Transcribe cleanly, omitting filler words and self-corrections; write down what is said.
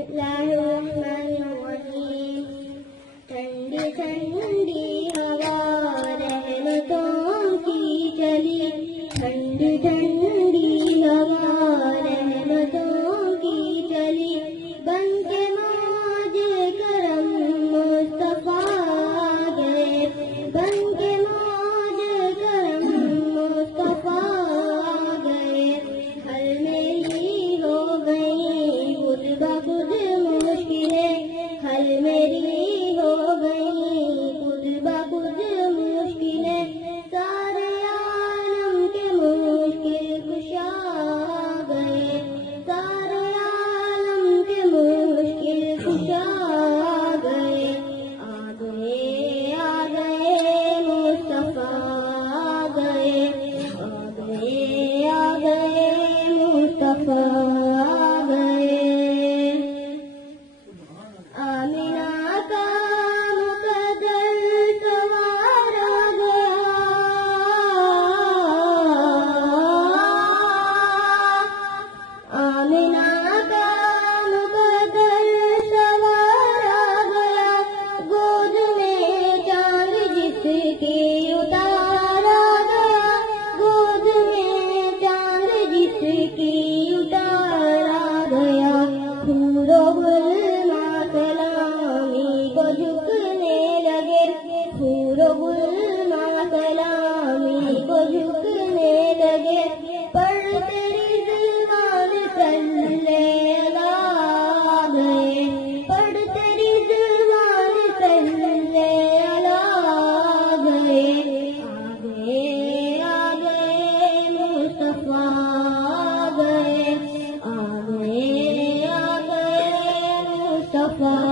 اللہ الرحمن الرحیم. ٹھنڈی ٹھنڈی ہوا رحمتوں کی چلی، ٹھنڈی ٹھنڈی ہوا رحمتوں کی چلی، بن کے موج کرم مصطفیٰ گئے، بن کے موج کرم مصطفیٰ گئے. حل میری ہو گئی خود بخود مشکلیں، حل میری ہو گئی خود بخود مشکلیں، سارے عالم کے مشکل کشا گئے، سارے عالم کے مشکل کشا گئے. آ گئے آ گئے مصطفیٰ آ گئے، آ گئے آ گئے مصطفیٰ آ گئے. آمینہ کا مقدر سوار آ گیا، آمینہ کا مقدر سوار آ گیا، گود میں چاند جس کی اتار آ گیا، گود میں چاند جس کی اتار آ گیا. حور و غلمان سلامی کو جھکنے لگے، حور و غلمان سلامی کو جھکنے لگے، پڑھتے رضوان صلی اللہ گئے، پڑھتے رضوان صلی اللہ گئے. آ گئے مصطفیٰ آ گئے، آ گئے مصطفیٰ